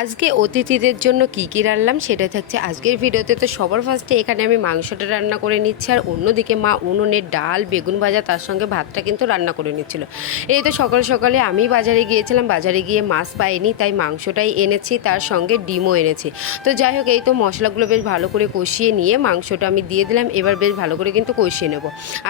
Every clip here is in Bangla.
আজকে অতিথিদের জন্য কি কি রান্নাম সেটা থাকছে আজকের ভিডিওতে। তো সবার ফার্স্টে এখানে আমি মাংসটা রান্না করে নিচ্ছি আর অন্যদিকে মা উনুনের ডাল, বেগুন ভাজা, তার সঙ্গে ভাতটা কিন্তু রান্না করে নিচ্ছিল। এই তো সকাল সকালে আমি বাজারে গিয়েছিলাম, বাজারে গিয়ে মাছ পাইনি, তাই মাংসটাই এনেছি, তার সঙ্গে ডিমও এনেছি। তো যাই হোক, এই তো মশলাগুলো বেশ ভালো করে কষিয়ে নিয়ে মাংসটা আমি দিয়ে দিলাম, এবার বেশ ভালো করে কিন্তু কষিয়ে নেব।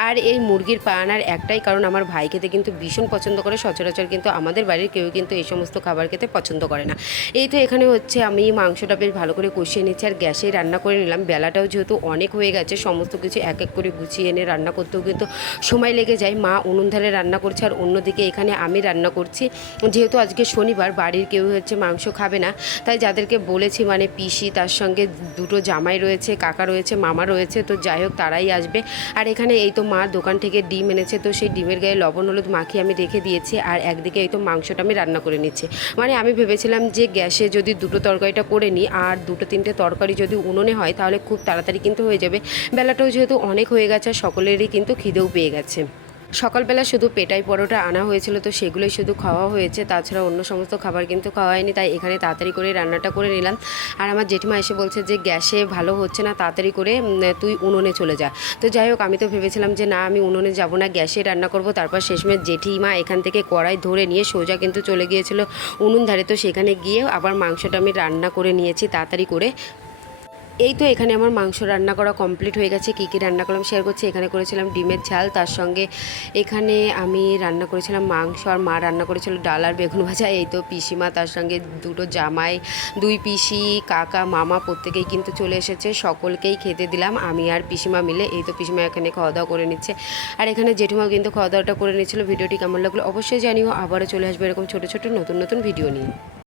আর এই মুরগির পা আনার একটাই, কারণ আমার ভাই খেতে কিন্তু ভীষণ পছন্দ করে, সচরাচর কিন্তু আমাদের বাড়ির কেউ কিন্তু এই সমস্ত খাবার খেতে পছন্দ করে না। এই তো এখানে হচ্ছে আমি মাংসটা বেশ ভালো করে কষিয়ে নিচ্ছি আর গ্যাসে রান্না করে নিলাম। বেলাটাও যেহেতু অনেক হয়ে গেছে, সমস্ত কিছু এক এক করে গুছিয়ে এনে রান্না করতেও কিন্তু সময় লেগে যায়। মা উনুন ধারে রান্না করছে আর অন্যদিকে এখানে আমি রান্না করছি। যেহেতু আজকে শনিবার, বাড়ির কেউ হচ্ছে মাংস খাবে না, তাই যাদেরকে বলেছি মানে পিসি, তার সঙ্গে দুটো জামাই রয়েছে, কাকা রয়েছে, মামা রয়েছে, তো যাই হোক তারাই আসবে। আর এখানে এই তো মা দোকান থেকে ডিম এনেছে, তো সেই ডিমের গায়ে লবণ, হলুদ মাখিয়ে আমি রেখে দিয়েছি। আর একদিকে এই তো মাংসটা আমি রান্না করে নিচ্ছি। মানে আমি ভেবেছিলাম যে গ্যাসে যদি দুটো তরকারিটা করে নিই আর দুটো তিনটে তরকারি যদি উনুনে হয়, তাহলে খুব তাড়াতাড়ি কিন্তু হয়ে যাবে। বেলাটাও যেহেতু অনেক হয়ে গেছে সকলেরই কিন্তু খিদেও পেয়ে গেছে। সকালবেলা শুধু পেটাই পরোটা আনা হয়েছিল, তো সেগুলোই শুধু খাওয়া হয়েছে। তাছাড়া অন্য সমস্ত খাবার কিন্তু খাওয়া হয়নি তাই এখানে তাড়াতাড়ি করে রান্নাটা করে নিলাম। আর আমার জেঠিমা এসে বলছে যে, গ্যাসে ভালো হচ্ছে না, তাড়াতাড়ি করে তুই উনুনে চলে যা। তো যাই হোক, আমি তো ভেবেছিলাম যে, না, আমি উনুনে যাব না, গ্যাসে রান্না করব। তারপর শেষমেশ জেঠিমা এখান থেকে কড়াই ধরে নিয়ে সোজা কিন্তু চলে গিয়েছিল উনুন ধারে তো সেখানে গিয়ে আবার মাংসটা আমি রান্না করে নিয়েছি, তাড়াতাড়ি করে। এই তো এখানে আমার মাংস রান্না করা কমপ্লিট হয়ে গেছে। কী কী রান্না করলাম শেয়ার করছি। এখানে করেছিলাম ডিমের ঝাল, তার সঙ্গে এখানে আমি রান্না করেছিলাম মাংস আর মা রান্না করেছিল ডাল আর বেগুন ভাজা। এই তো পিসিমা, তার সঙ্গে দুটো জামাই, দুই পিসি, কাকা, মামা প্রত্যেকেই কিন্তু চলে এসেছে। সকলকেই খেতে দিলাম, আমি আর পিসিমা মিলে। এই তো পিসিমা এখানে খাওয়া দাওয়া করে নিচ্ছে। আর এখানে জেঠুমাও কিন্তু খাওয়া দাওয়াটা করে নিচ্ছিল ভিডিওটি কেমন লাগল অবশ্যই জানিও। আবারও চলে আসবে এরকম ছোটো ছোটো, নতুন নতুন ভিডিও নিয়ে।